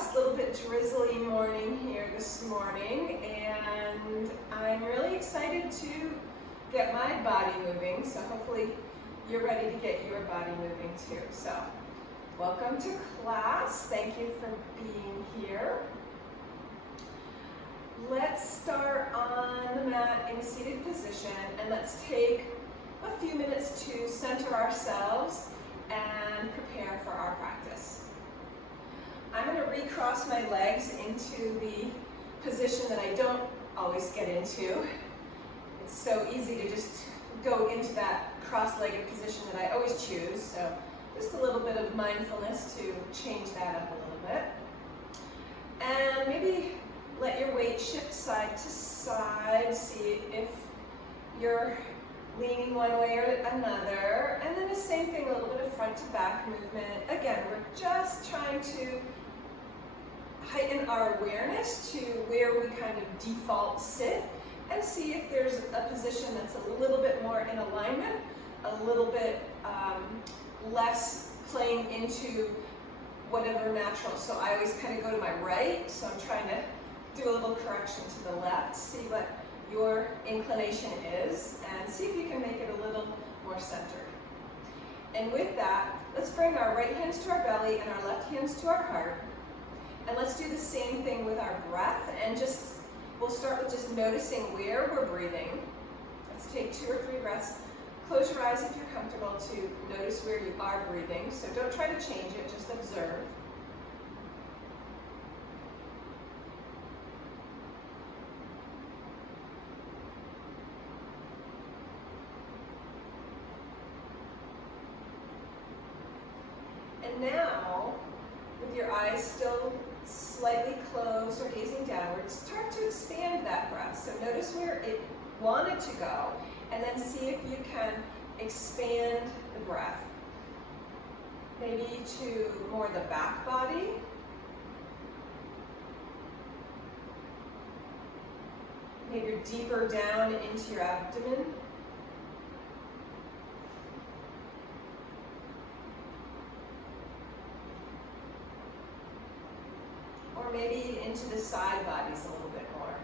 class. A little bit drizzly morning here this morning, and I'm really excited to get my body moving, so hopefully you're ready to get your body moving too. So, welcome to class. Thank you for being here. Let's start on the mat in a seated position, and let's take a few minutes to center ourselves and prepare for our practice. I'm going to recross my legs into the position that I don't always get into. It's so easy to just go into that cross-legged position that I always choose, so just a little bit of mindfulness to change that up a little bit. And maybe let your weight shift side to side, see if you're leaning one way or another, and then the same thing, a little bit of front to back movement. Again, we're just trying to heighten our awareness to where we kind of default sit and see if there's a position that's a little bit more in alignment, a little bit less playing into whatever natural. So I always kind of go to my right, so I'm trying to do a little correction to the left, see what your inclination is, and see if you can make it a little more centered. And with that, let's bring our right hands to our belly and our left hands to our heart. And let's do the same thing with our breath, and we'll start with just noticing where we're breathing. Let's take 2 or 3 breaths. Close your eyes if you're comfortable to notice where you are breathing. So don't try to change it, just observe. And now, with your eyes still slightly closed or gazing downwards, start to expand that breath. So notice where it wanted to go, and then see if you can expand the breath. Maybe to more the back body. Maybe deeper down into your abdomen. Or maybe into the side bodies a little bit more.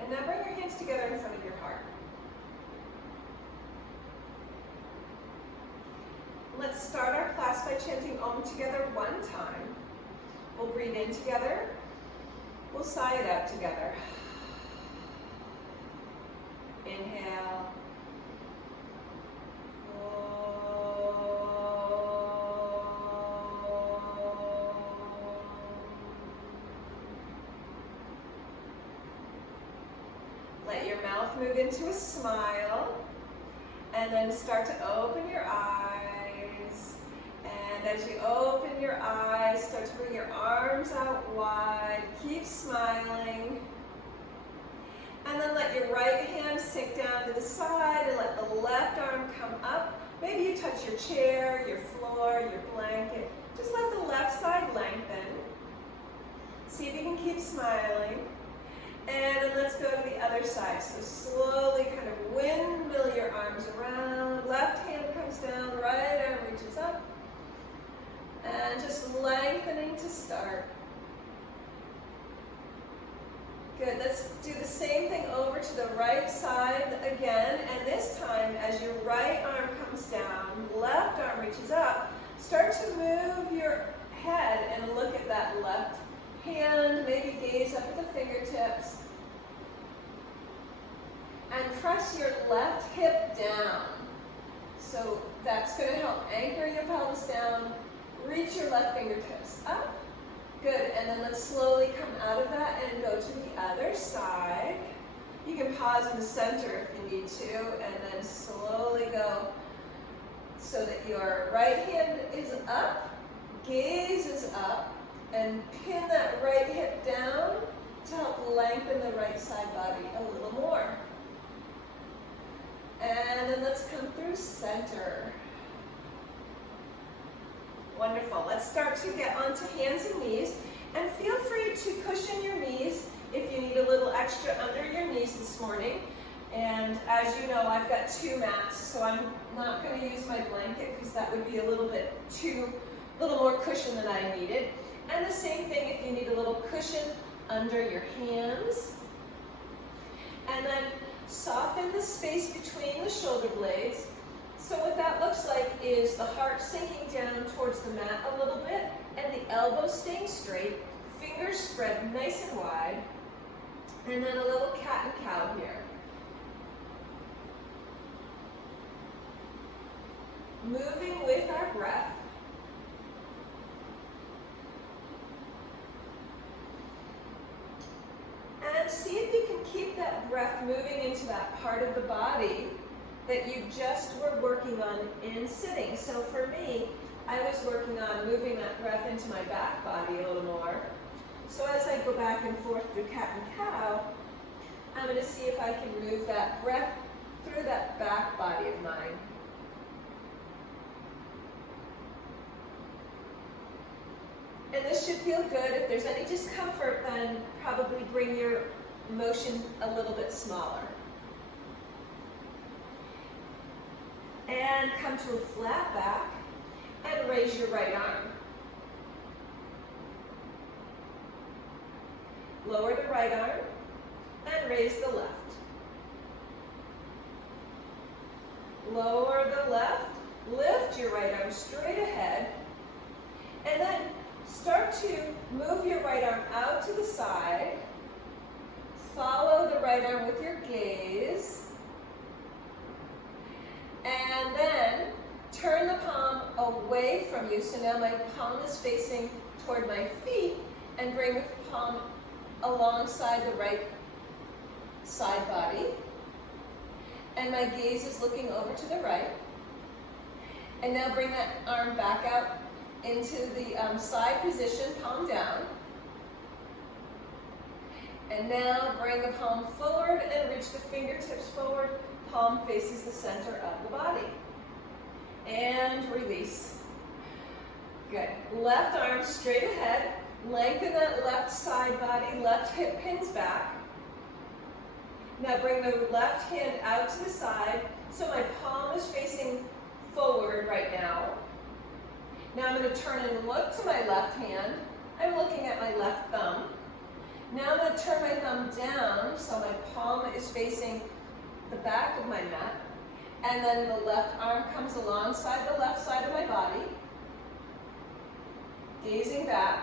And now bring your hands together in front of your heart. Let's start our class by chanting Om together one time. We'll breathe in together. We'll sigh it out together. Inhale. Let your mouth move into a smile, and then start to open your eyes. And as you open your eyes, start to bring your arms out wide. Keep smiling. And then let your right hand sink down to the side and let the left arm come up. Maybe you touch your chair, your floor, your blanket. Just let the left side lengthen. See if you can keep smiling. And then let's go to the other side. So slowly kind of windmill your arms around. Left hand comes down, right arm reaches up. And just lengthening to start. Good, let's do the same thing over to the right side again, and this time as your right arm comes down, left arm reaches up, start to move your head and look at that left hand, maybe gaze up at the fingertips, and press your left hip down. So that's going to help anchor your pelvis down, reach your left fingertips up. Good, and then let's slowly come out of that and go to the other side. You can pause in the center if you need to, and then slowly go so that your right hand is up, gaze is up, and pin that right hip down to help lengthen the right side body a little more. And then let's come through center. Wonderful. Let's start to get onto hands and knees, and feel free to cushion your knees if you need a little extra under your knees this morning. And as you know, I've got 2 mats, so I'm not going to use my blanket because that would be a little more cushion than I needed. And the same thing if you need a little cushion under your hands. And then soften the space between the shoulder blades. So what that looks like is the heart sinking down towards the mat a little bit and the elbows staying straight, fingers spread nice and wide, and then a little cat and cow here. Moving with our breath. And see if you can keep that breath moving into that part of the body that you just were working on in sitting. So for me, I was working on moving that breath into my back body a little more. So as I go back and forth through cat and cow, I'm going to see if I can move that breath through that back body of mine. And this should feel good. If there's any discomfort, then probably bring your motion a little bit smaller. And come to a flat back and raise your right arm. Lower the right arm and raise the left. Lower the left, lift your right arm straight ahead, and then start to move your right arm out to the side. Follow the right arm with your gaze. And then turn the palm away from you. So now my palm is facing toward my feet, and bring the palm alongside the right side body. And my gaze is looking over to the right. And now bring that arm back out into the side position, palm down. And now bring the palm forward and reach the fingertips forward. Palm faces the center of the body. And release. Good. Left arm straight ahead. Lengthen that left side body, left hip pins back. Now bring the left hand out to the side. So my palm is facing forward right now. Now I'm going to turn and look to my left hand. I'm looking at my left thumb. Now I'm going to turn my thumb down so my palm is facing the back of my mat. And then the left arm comes alongside the left side of my body. Gazing back.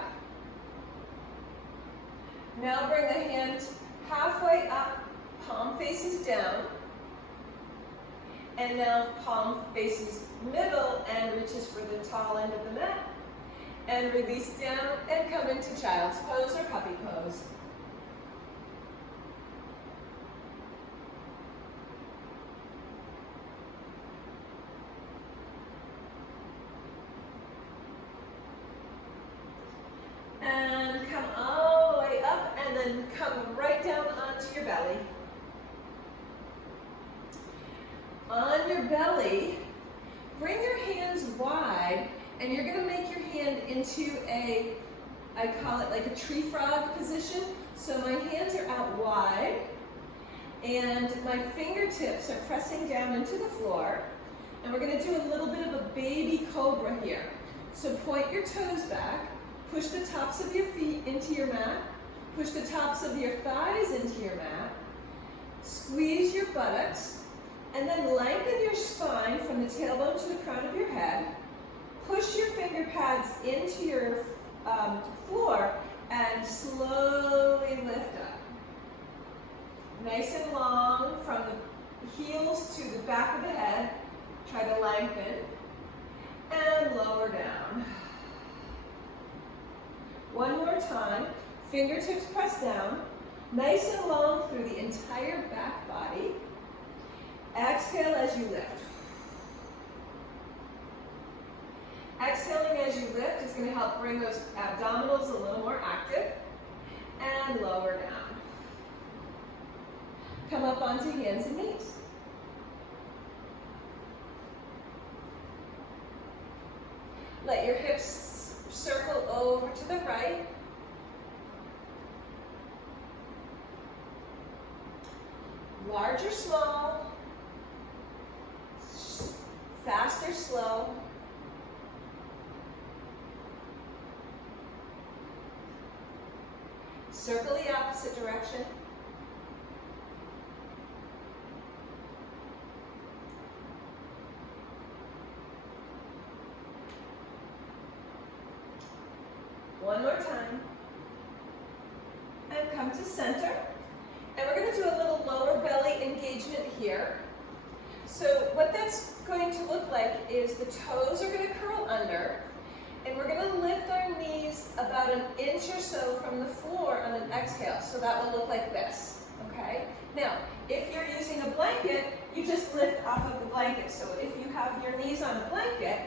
Now bring the hand halfway up, palm faces down. And now palm faces middle and reaches for the tall end of the mat. And release down and come into child's pose or puppy pose. And come all the way up and then come right down onto your belly. On your belly, bring your hands wide, and you're going to make your hand into I call it like a tree frog position. So my hands are out wide, and my fingertips are pressing down into the floor. And we're going to do a little bit of a baby cobra here. So point your toes back, push the tops of your feet into your mat, push the tops of your thighs into your mat, squeeze your buttocks, and then lengthen your spine from the tailbone to the crown of your head. Push your finger pads into your floor and slowly lift up. Nice and long from the heels to the back of the head. Try to lengthen and lower down. One more time. Fingertips press down. Nice and long through the entire back body. Exhale as you lift. Exhaling as you lift is going to help bring those abdominals a little more active. And lower down. Come up onto hands and knees. Let your hips circle over to the right. large or small, fast or slow. Circle the opposite direction. One more time. And come to center. And we're going to do a little lower belly engagement here. So what that's going to look like is the toes are going to curl under, and we're going to lift our knees about an inch or so from the floor on an exhale. So that will look like this, okay? Now, if you're using a blanket, you just lift off of the blanket. So if you have your knees on a blanket,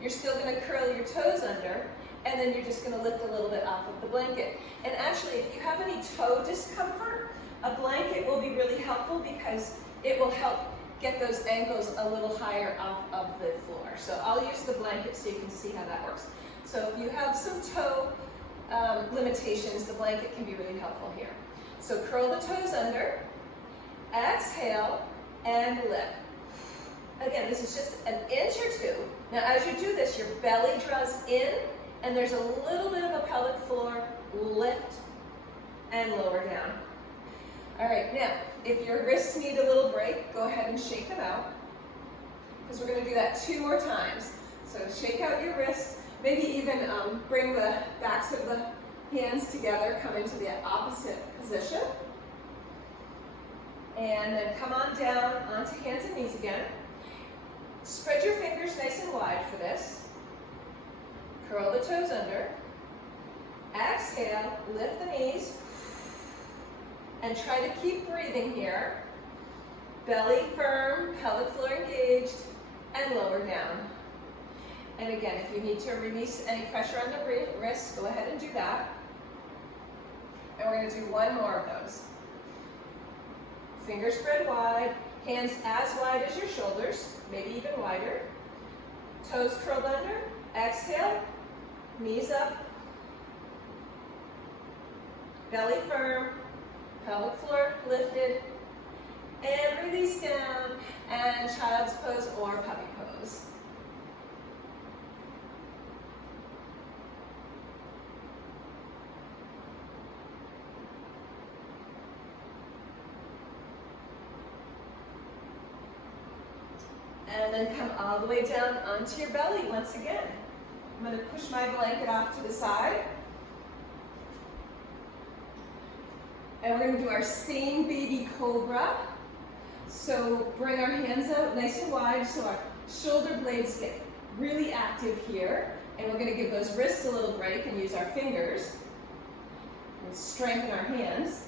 you're still going to curl your toes under, and then you're just going to lift a little bit off of the blanket. And actually, if you have any toe discomfort, a blanket will be really helpful because it will help get those ankles a little higher off of the floor. So I'll use the blanket so you can see how that works. So if you have some toe limitations, the blanket can be really helpful here. So curl the toes under, exhale, and lift. Again, this is just an inch or two. Now as you do this, your belly draws in, and there's a little bit of a pelvic floor lift and lower down. All right, now, if your wrists need a little break, go ahead and shake them out, because we're going to do that 2 more times. So shake out your wrists, maybe even bring the backs of the hands together, come into the opposite position. And then come on down onto hands and knees again. Spread your fingers nice and wide for this. Curl the toes under. Exhale, lift the knees. And try to keep breathing here. Belly firm, pelvic floor engaged, and lower down. And again, if you need to release any pressure on the wrists, go ahead and do that. And we're going to do 1 more of those. Fingers spread wide, hands as wide as your shoulders, maybe even wider. Toes curled under, exhale, knees up, belly firm, pelvic floor lifted, and release down, and child's pose or puppy pose. And then come all the way down onto your belly once again. I'm going to push my blanket off to the side. And we're going to do our same baby cobra. So bring our hands out nice and wide so our shoulder blades get really active here. And we're going to give those wrists a little break and use our fingers. And strengthen our hands.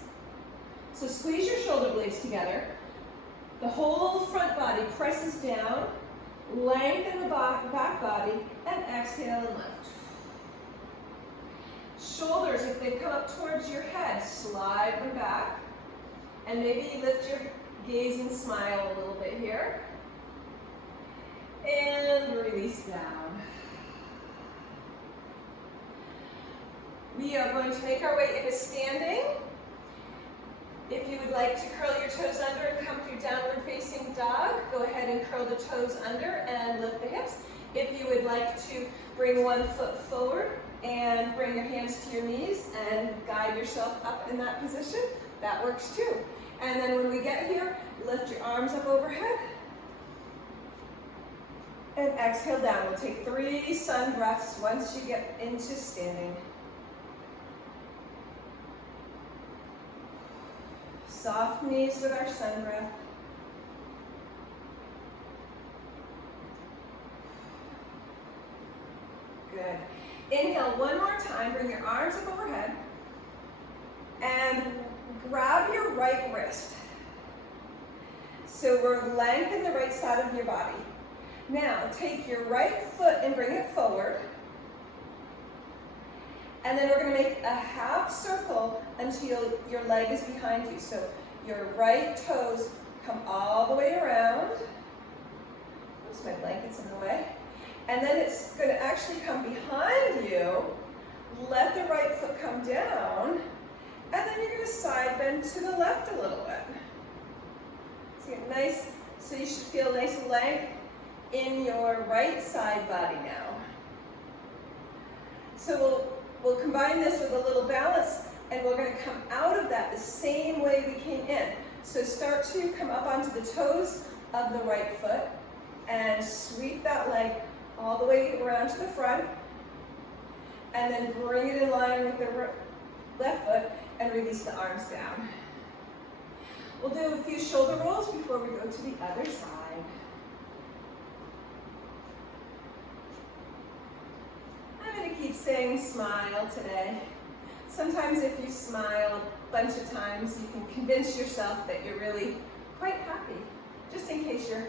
So squeeze your shoulder blades together. The whole front body presses down. Lengthen the back body and exhale and lift. Shoulders, if they come up towards your head, slide them back. And maybe lift your gaze and smile a little bit here. And release down. We are going to make our way into standing. If you would like to curl your toes under and come through downward facing dog, go ahead and curl the toes under and lift the hips. If you would like to bring one foot forward and bring your hands to your knees and guide yourself up in that position, that works too. And then when we get here, lift your arms up overhead and exhale down. We'll take 3 sun breaths once you get into standing. Soft knees with our sun breath. Good. Inhale 1 more time. Bring your arms up overhead. And grab your right wrist. So we're lengthening the right side of your body. Now take your right foot and bring it forward. And then we're going to make a half circle until your leg is behind you. So your right toes come all the way around. Oops, my blanket's in the way. And then it's going to actually come behind you. Let the right foot come down. And then you're going to side bend to the left a little bit. get nice, so you should feel nice length in your right side body now. So we'll combine this with a little balance, and we're going to come out of that the same way we came in. So start to come up onto the toes of the right foot and sweep that leg all the way around to the front, and then bring it in line with the left foot and release the arms down. We'll do a few shoulder rolls before we go to the other side. I'm going to keep saying smile today. Sometimes if you smile a bunch of times, you can convince yourself that you're really quite happy, just in case you're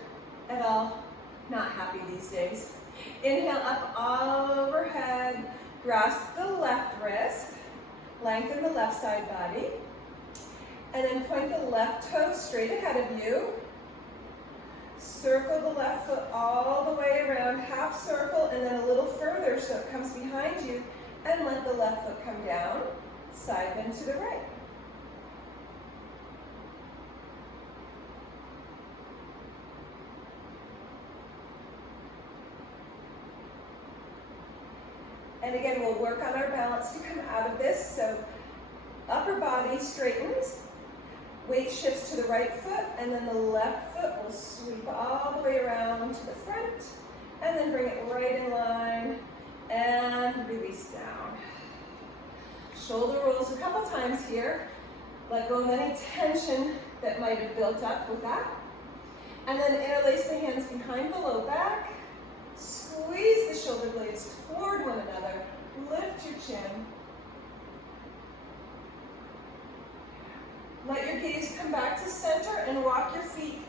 at all not happy these days. Inhale up overhead, grasp the left wrist, lengthen the left side body, and then point the left toe straight ahead of you. Circle the left foot all the way around, half circle, and then a little further so it comes behind you, and let the left foot come down, side bend to the right. And again, we'll work on our balance to come out of this. So upper body straightens, weight shifts to the right foot, and then the left foot will sweep all the way around to the front, and then bring it right in line, and release down. Shoulder rolls a couple times here. Let go of any tension that might have built up with that. And then interlace the hands behind the low back. Squeeze the shoulder blades toward one another. Lift your chin. Let your gaze come back to center and walk your feet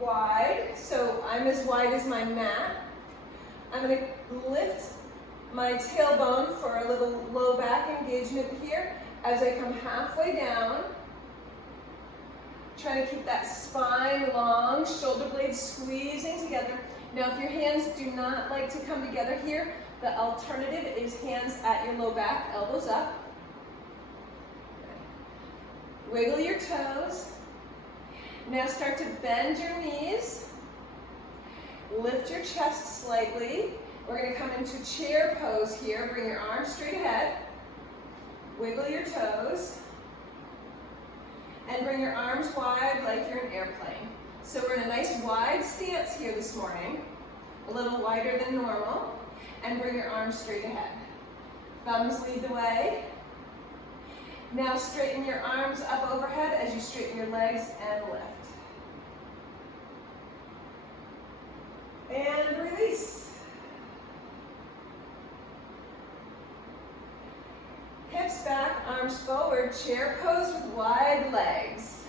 wide. So I'm as wide as my mat. I'm going to lift my tailbone for a little low back engagement here as I come halfway down. Try to keep that spine long, shoulder blades squeezing together. Now, if your hands do not like to come together here, the alternative is hands at your low back, elbows up. Wiggle your toes. Now start to bend your knees. Lift your chest slightly. We're going to come into chair pose here. Bring your arms straight ahead. Wiggle your toes. And bring your arms wide like you're an airplane. So we're in a nice wide stance here this morning, a little wider than normal, and bring your arms straight ahead. Thumbs lead the way. Now straighten your arms up overhead as you straighten your legs and lift. And release. Hips back, arms forward, chair pose with wide legs.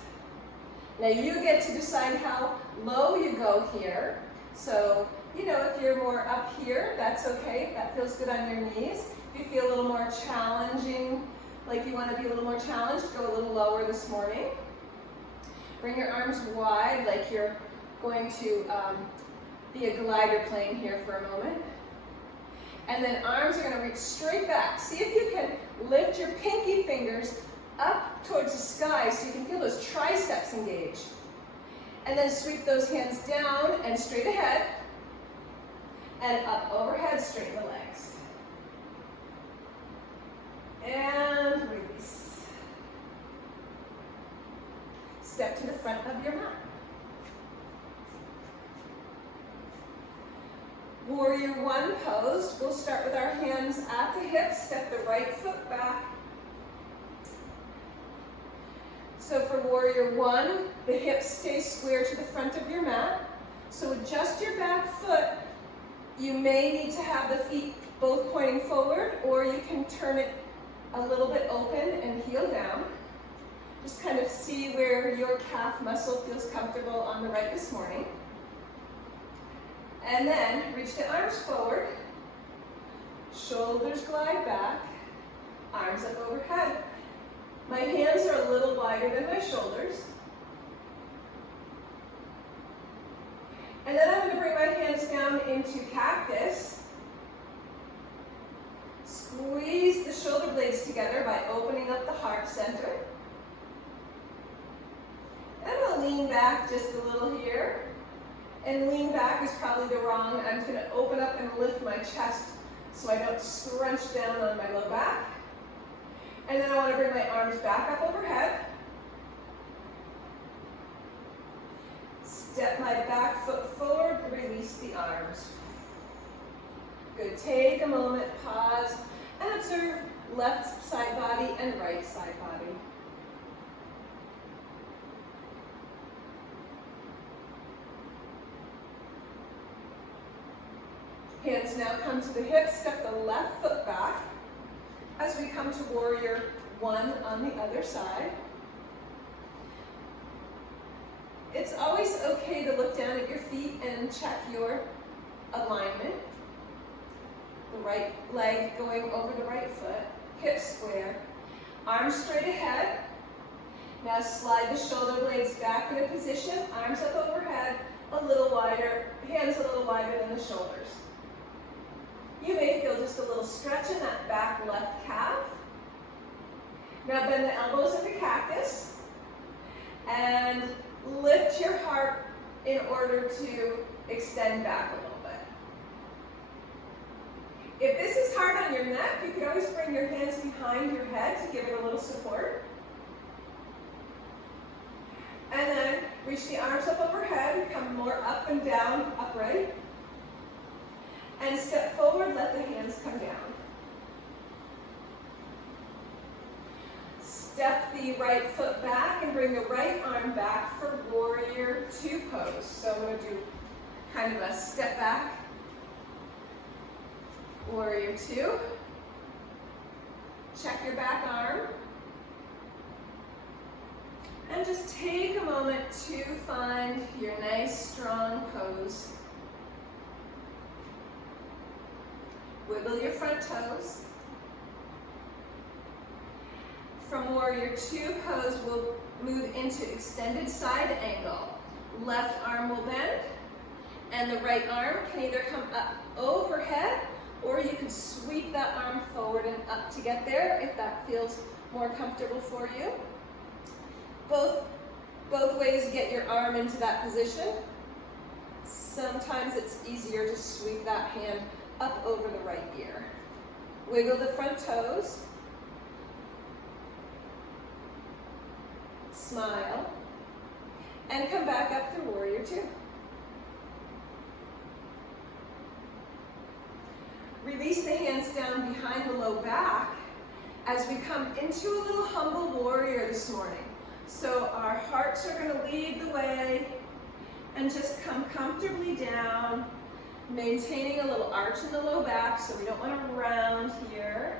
Now you get to decide how low you go here. So, you know, if you're more up here, that's okay. If that feels good on your knees. If you feel a little more challenging, like you want to be a little more challenged, go a little lower this morning. Bring your arms wide like you're going to be a glider plane here for a moment. And then arms are going to reach straight back. See if you can lift your pinky fingers up towards the sky so you can feel those triceps engage. And then sweep those hands down and straight ahead. And up overhead, straighten the legs. And release. Step to the front of your mat. Warrior One pose. We'll start with our hands at the hips. Step the right foot back. So for Warrior One, the hips stay square to the front of your mat. So adjust your back foot. You may need to have the feet both pointing forward, or you can turn it a little bit open and heel down. Just kind of see where your calf muscle feels comfortable on the right this morning. And then reach the arms forward, shoulders glide back, arms up overhead. My hands are a little wider than my shoulders. And then I'm going to bring my hands down into cactus. Squeeze the shoulder blades together by opening up the heart center. And I'm going to lean back just a little here. And lean back is probably the wrong. I'm just going to open up and lift my chest so I don't scrunch down on my low back. And then I want to bring my arms back up overhead. Step my back foot forward, release the arms. Good, take a moment, pause, and observe left side body and right side body. Hands now come to the hips, step the left foot back as we come to warrior one on the other side. It's always okay to look down at your feet and check your alignment. The right leg going over the right foot, hips square, arms straight ahead. Now slide the shoulder blades back in a position, arms up overhead, a little wider, hands a little wider than the shoulders. You may feel just a little stretch in that back left calf. Now bend the elbows into cactus and lift your heart in order to extend back a little bit. If this is hard on your neck, you can always bring your hands behind your head to give it a little support. And then reach the arms up overhead, come more up and down, upright. And step forward, let the hands come down. Step the right foot back and bring the right arm back for warrior two pose. So I'm going to do kind of a step back, warrior two. Check your back arm. And just take a moment to find your nice strong pose. Wiggle your front toes. From warrior two pose, we'll move into extended side angle. Left arm will bend, and the right arm can either come up overhead, or you can sweep that arm forward and up to get there if that feels more comfortable for you. Both ways get your arm into that position. Sometimes it's easier to sweep that hand up over the right ear. Wiggle the front toes. Smile. And come back up through warrior two. Release the hands down behind the low back as we come into a little humble warrior this morning. So our hearts are going to lead the way and just come comfortably down, maintaining a little arch in the low back, so we don't want to round here.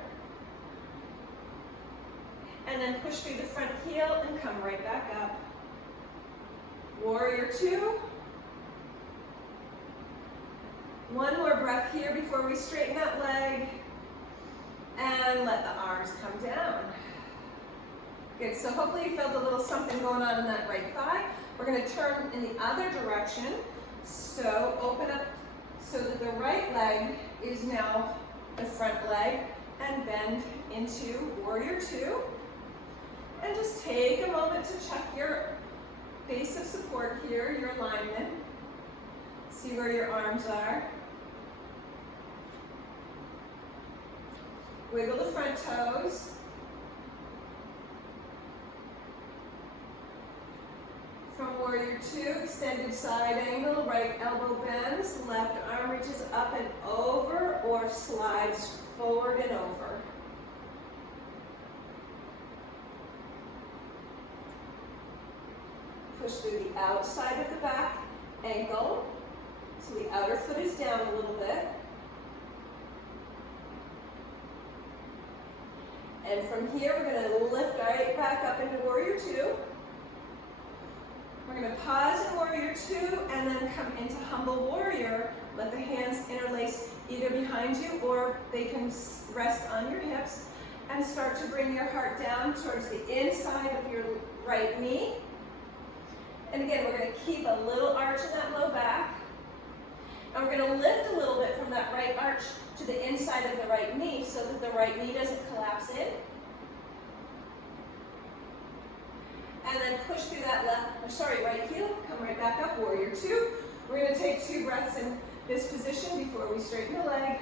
And then push through the front heel and come right back up. Warrior two. One more breath here before we straighten that leg. And let the arms come down. Good, so hopefully you felt a little something going on in that right thigh. We're going to turn in the other direction. So open up so that the right leg is now the front leg, and bend into warrior two. And just take a moment to check your base of support here, your alignment. See where your arms are. Wiggle the front toes. From warrior two, extended side angle, right elbow bends, left arm reaches up and over or slides forward and over. Push through the outside of the back ankle, so the outer foot is down a little bit. And from here, we're going to lift right back up into warrior two. We're going to pause in warrior two and then come into humble warrior. Let the hands interlace either behind you or they can rest on your hips, and start to bring your heart down towards the inside of your right knee. And again, we're going to keep a little arch in that low back. And we're going to lift a little bit from that right arch to the inside of the right knee so that the right knee doesn't collapse in. and then push through that right heel, come right back up, warrior two. We're going to take 2 breaths in this position before we straighten the leg.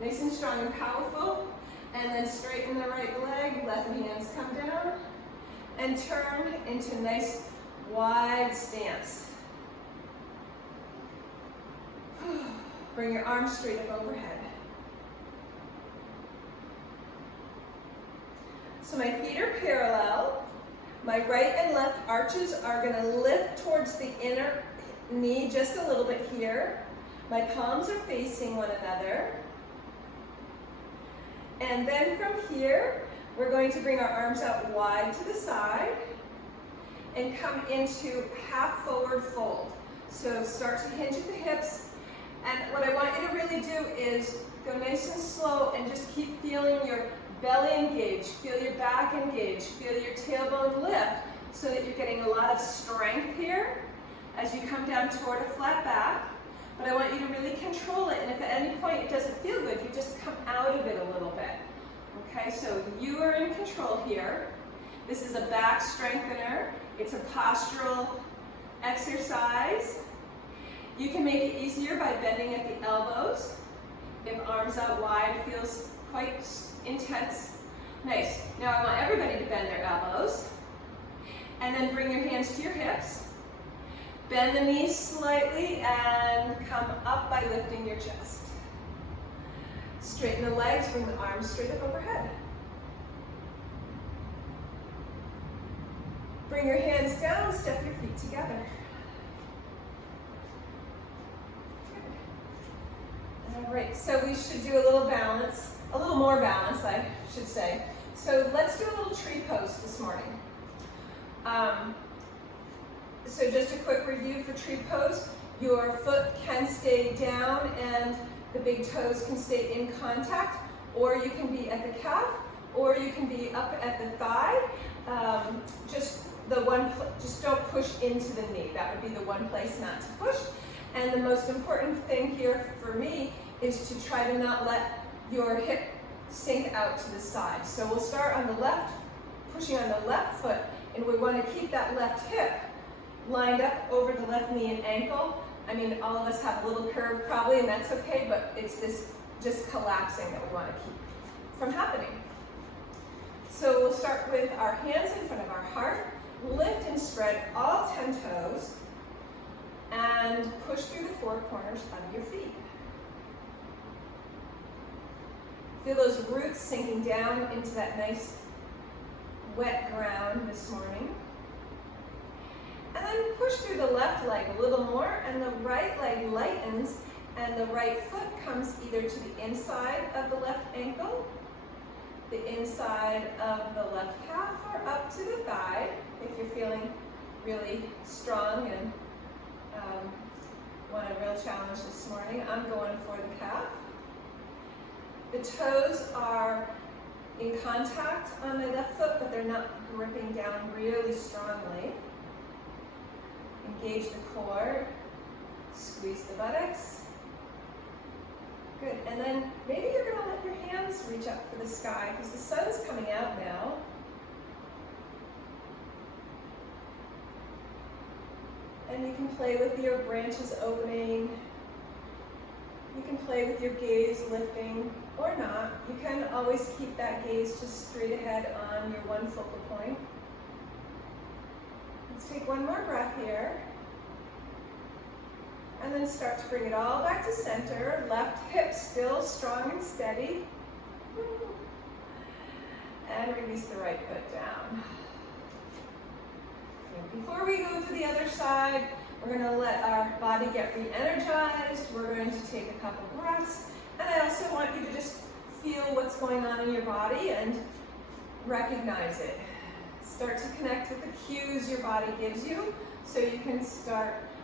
Nice and strong and powerful. And then straighten the right leg, let the hands come down, and turn into a nice wide stance. Bring your arms straight up overhead. So my feet are parallel. My right and left arches are going to lift towards the inner knee just a little bit here. My palms are facing one another. And then from here, we're going to bring our arms out wide to the side and come into half forward fold. So start to hinge at the hips. And what I want you to really do is go nice and slow and just keep feeling your belly engage, feel your back engage, feel your tailbone lift so that you're getting a lot of strength here as you come down toward a flat back. But I want you to really control it, and if at any point it doesn't feel good, you just come out of it a little bit. Okay, so you are in control here. This is a back strengthener. It's a postural exercise. You can make it easier by bending at the elbows. If arms out wide feels quite intense. Nice. Now I want everybody to bend their elbows. And then bring your hands to your hips. Bend the knees slightly and come up by lifting your chest. Straighten the legs, bring the arms straight up overhead. Bring your hands down, step your feet together. All right, so we should do a little balance, a little more balance, I should say. So let's do a little tree pose this morning. So just a quick review for tree pose. Your foot can stay down and the big toes can stay in contact, or you can be at the calf, or you can be up at the thigh. Just don't push into the knee. That would be the one place not to push. And the most important thing here for me is to try to not let your hip sink out to the side. So we'll start on the left, pushing on the left foot, and we want to keep that left hip lined up over the left knee and ankle. I mean, all of us have a little curve probably, and that's okay, but it's this just collapsing that we want to keep from happening. So we'll start with our hands in front of our heart, lift and spread all 10 toes, and push through the 4 corners of your feet. Feel those roots sinking down into that nice wet ground this morning. And then push through the left leg a little more, and the right leg lightens, and the right foot comes either to the inside of the left ankle, the inside of the left calf, or up to the thigh, if you're feeling really strong and want a real challenge this morning. I'm going for the calf. The toes are in contact on my left foot, but they're not gripping down really strongly. Engage the core, squeeze the buttocks. Good, and then maybe you're going to let your hands reach up for the sky because the sun's coming out now. And you can play with your branches opening. You can play with your gaze lifting or not. You can always keep that gaze just straight ahead on your one focal point. Let's take one more breath here. And then start to bring it all back to center. Left hip still strong and steady. And release the right foot down. And before we go to the other side, we're going to let our body get re-energized. We're going to take a couple breaths. And I also want you to just feel what's going on in your body and recognize it. Start to connect with the cues your body gives you so you can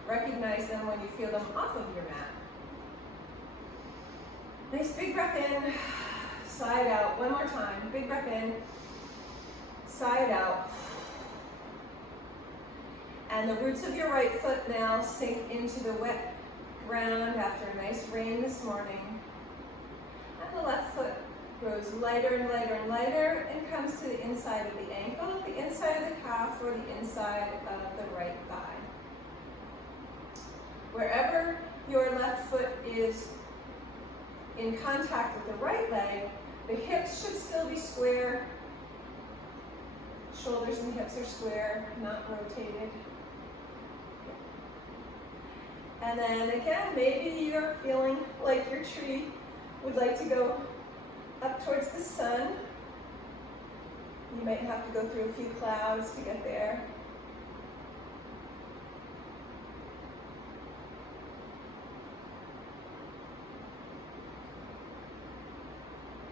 recognize them when you feel them off of your mat. Nice big breath in, sigh it out. One more time. Big breath in, sigh it out. And the roots of your right foot now sink into the wet ground after a nice rain this morning. And the left foot Grows lighter and lighter and lighter and comes to the inside of the ankle, the inside of the calf, or the inside of the right thigh. Wherever your left foot is in contact with the right leg, the hips should still be square. Shoulders and hips are square, not rotated. And then again, maybe you're feeling like your tree would like to go up towards the sun. You might have to go through a few clouds to get there.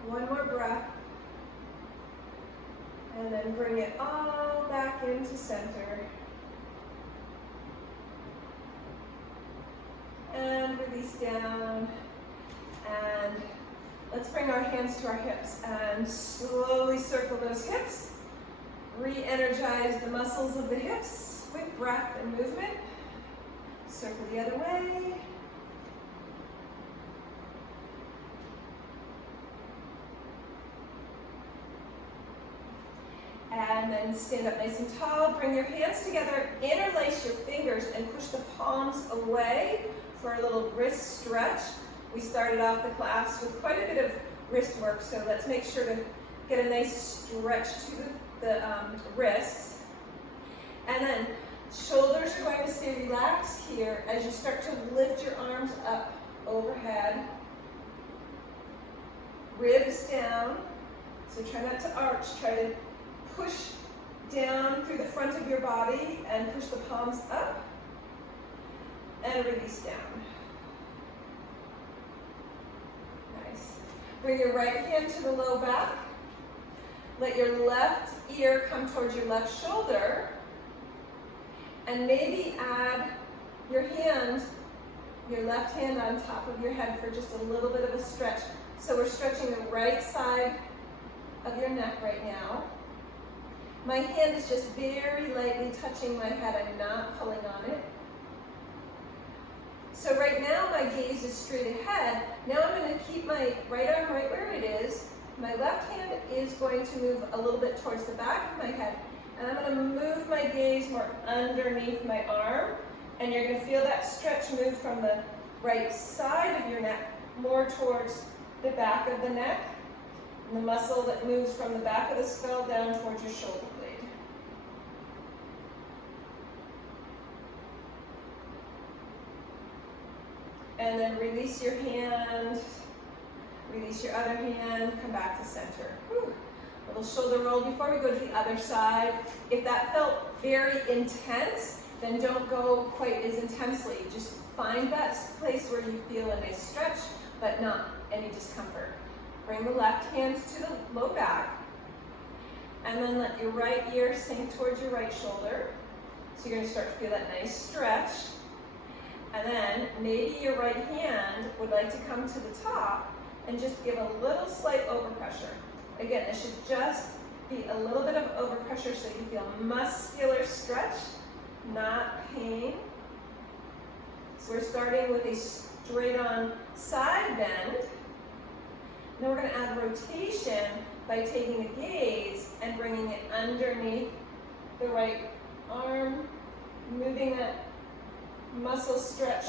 One more breath. And then bring it all back into center. And release down. And let's bring our hands to our hips and slowly circle those hips. Re-energize the muscles of the hips with breath and movement. Circle the other way. And then stand up nice and tall. Bring your hands together, interlace your fingers, and push the palms away for a little wrist stretch. We started off the class with quite a bit of wrist work, so let's make sure to get a nice stretch to the wrists. And then shoulders are going to stay relaxed here as you start to lift your arms up overhead. Ribs down, so try not to arch, try to push down through the front of your body and push the palms up and release down. Nice. Bring your right hand to the low back. Let your left ear come towards your left shoulder, and maybe add your left hand on top of your head for just a little bit of a stretch. So we're stretching the right side of your neck right now. My hand is just very lightly touching my head. I'm not pulling on it. So right now my gaze is straight ahead. Now I'm going to keep my right arm right where it is. My left hand is going to move a little bit towards the back of my head. And I'm going to move my gaze more underneath my arm. And you're going to feel that stretch move from the right side of your neck more towards the back of the neck. And the muscle that moves from the back of the skull down towards your shoulder blade. And then release your hand, release your other hand, come back to center. Whew. Little shoulder roll before we go to the other side. If that felt very intense, then don't go quite as intensely. Just find that place where you feel a nice stretch, but not any discomfort. Bring the left hand to the low back, and then let your right ear sink towards your right shoulder. So you're going to start to feel that nice stretch. And then maybe your right hand would like to come to the top and just give a little slight overpressure. Again, this should just be a little bit of overpressure so you feel muscular stretch, not pain. So we're starting with a straight on side bend. Then we're going to add rotation by taking the gaze and bringing it underneath the right arm, moving that muscle stretch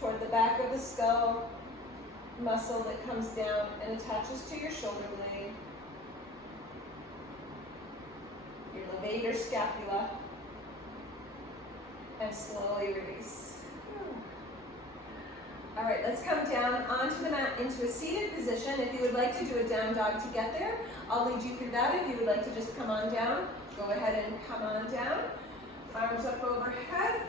toward the back of the skull, muscle that comes down and attaches to your shoulder blade, your levator scapula, and slowly release. All right, let's come down onto the mat into a seated position. If you would like to do a down dog to get there, I'll lead you through that. If you would like to just come on down, go ahead and come on down. Arms up overhead.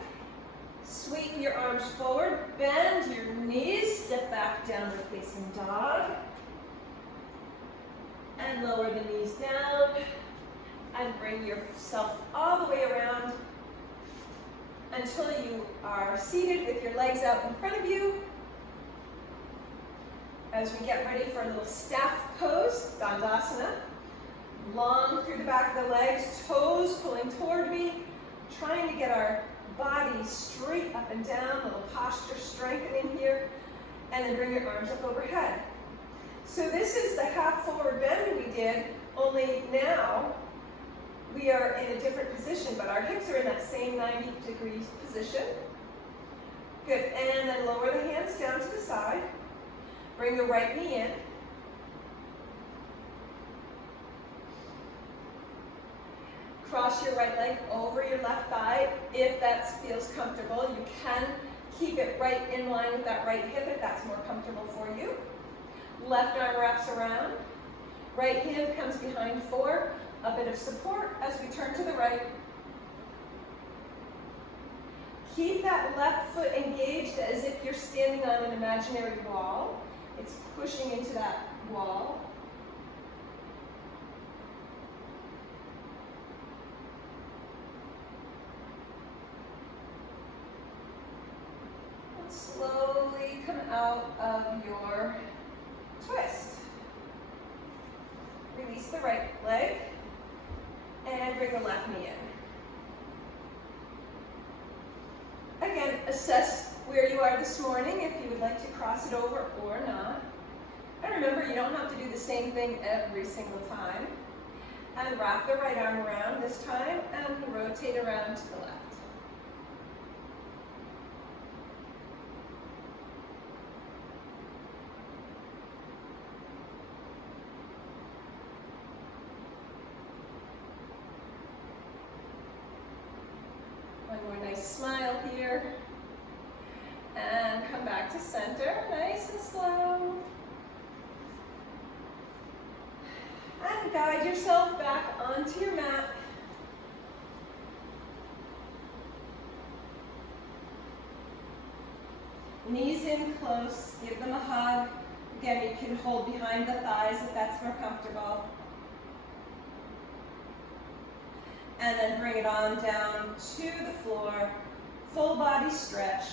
Sweeten your arms forward, bend your knees, step back, downward facing dog. And lower the knees down. And bring yourself all the way around until you are seated with your legs out in front of you. As we get ready for a little staff pose, Dandasana. Long through the back of the legs, toes pulling toward me, trying to get our body straight up and down, a little posture strengthening here, and then bring your arms up overhead. So this is the half forward bend we did, only now we are in a different position, but our hips are in that same 90-degree position. Good, and then lower the hands down to the side. Bring the right knee in. Cross your right leg over your left thigh if that feels comfortable. You can keep it right in line with that right hip if that's more comfortable for you. Left arm wraps around. Right hand comes behind for a bit of support as we turn to the right. Keep that left foot engaged as if you're standing on an imaginary wall. It's pushing into that wall. And slowly come out of your twist. Release the right leg and bring the left knee in. Again, assess where you are this morning, if you would like to cross it over or not. And remember, you don't have to do the same thing every single time. And wrap the right arm around this time and rotate around to the left. One more nice smile here. And come back to center, nice and slow. And guide yourself back onto your mat. Knees in close, give them a hug. Again, you can hold behind the thighs if that's more comfortable. And then bring it on down to the floor, full body stretch.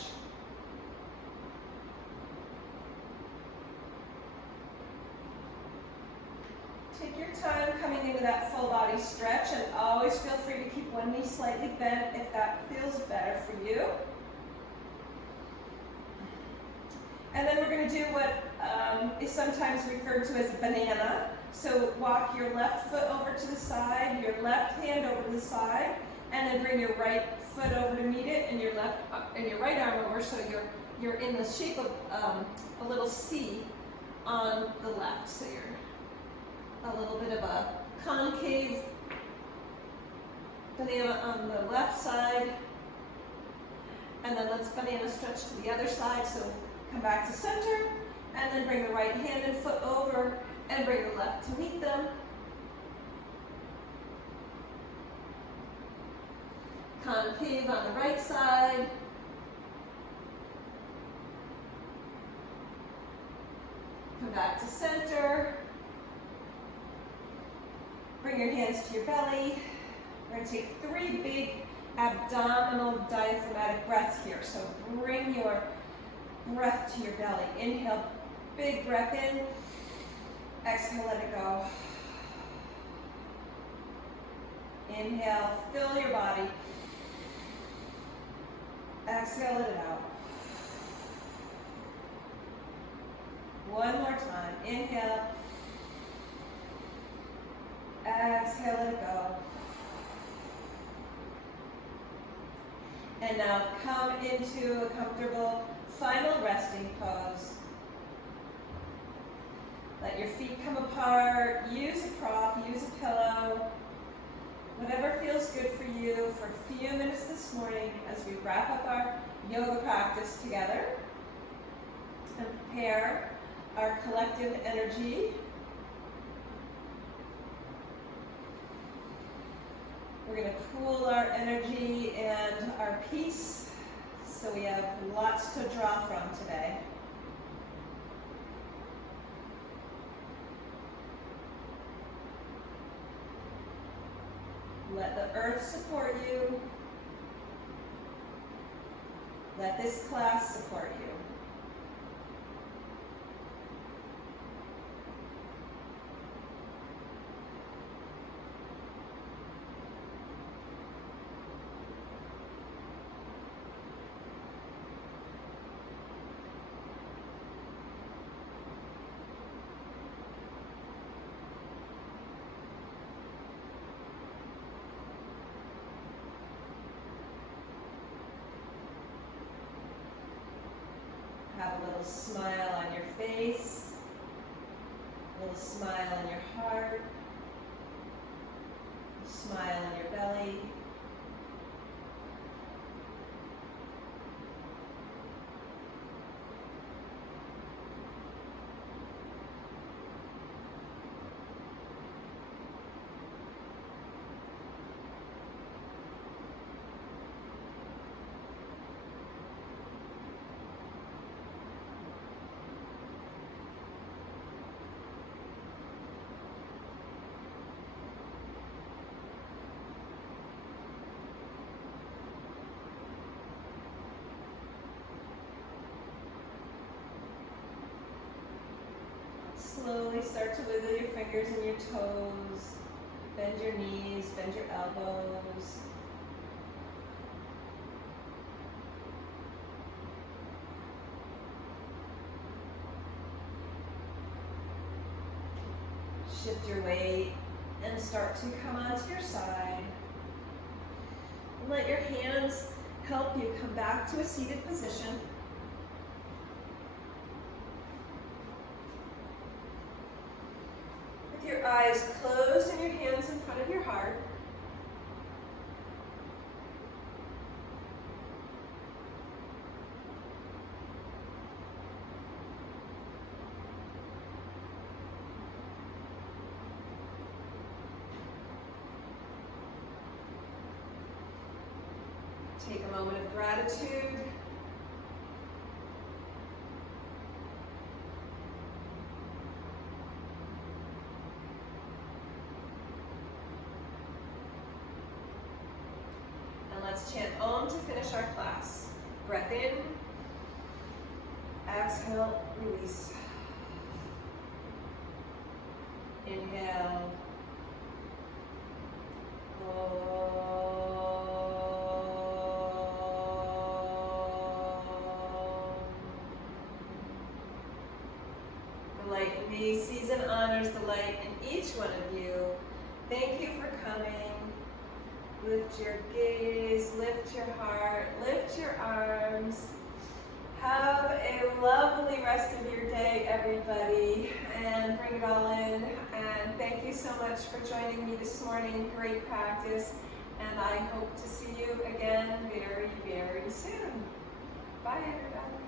Take your time coming into that full body stretch, and always feel free to keep one knee slightly bent if that feels better for you. And then we're going to do what is sometimes referred to as a banana. So walk your left foot over to the side, your left hand over to the side, and then bring your right foot over to meet it, and your right arm over, so you're in the shape of a little C on the left. So you're a little bit of a concave banana on the left side, and then let's banana stretch to the other side. So come back to center, and then bring the right hand and foot over, and bring the left to meet them. Concave on the right side. Come back to center. Bring your hands to your belly. We're going to take 3 big abdominal diaphragmatic breaths here. So bring your breath to your belly. Inhale, big breath in. Exhale, let it go. Inhale, fill your body. Exhale, let it out. One more time. Inhale. Exhale, let it go. And now come into a comfortable final resting pose. Let your feet come apart. Use a prop, use a pillow. Whatever feels good for you for a few minutes this morning as we wrap up our yoga practice together and prepare our collective energy. We're going to cool our energy and our peace, so we have lots to draw from today. Let the earth support you. Let this class support you. have a little smile on your face, a little smile in your heart, a smile in your belly. Slowly start to wiggle your fingers and your toes. Bend your knees, bend your elbows. Shift your weight and start to come onto your side. And let your hands help you come back to a seated position. Your eyes closed and your hands in front of your heart. Take a moment of gratitude. Let's chant Om to finish our class. Breath in, exhale, release. Inhale. Om. The light in me sees and honors the light in each one of you. Thank you for coming. Lift your gaze, lift your heart, lift your arms. Have a lovely rest of your day, everybody, and bring it all in. And thank you so much for joining me this morning. Great practice, and I hope to see you again very, very soon. Bye, everybody.